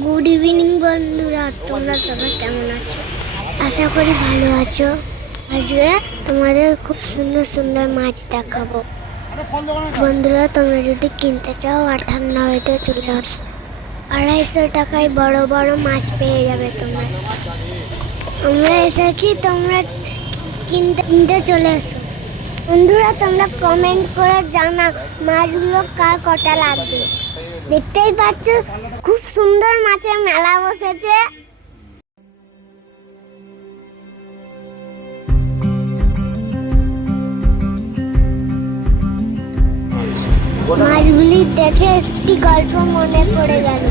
Good evening বন্ধুরা, তোমরা সবাই কেমন আছো? আশা করি ভালো আছো। আজকে তোমাদের খুব সুন্দর সুন্দর মাছ দেখাবো। বন্ধুরা, তোমরা যদি কিনতে চাও 58 চলে আসো। 250 টাকায় বড় বড় মাছ পেয়ে যাবে তোমরা। আমরা এসেছি, তোমরা কিনতে চলে আসো। বন্ধুরা, তোমরা কমেন্ট করে জানা মাছগুলো কার কটা লাগবে। দেখতেই পাচ্ছ খুব সুন্দর মাছের মেলা বসেছে। মাছগুলি দেখে একটি গল্প মনে পড়ে গেল।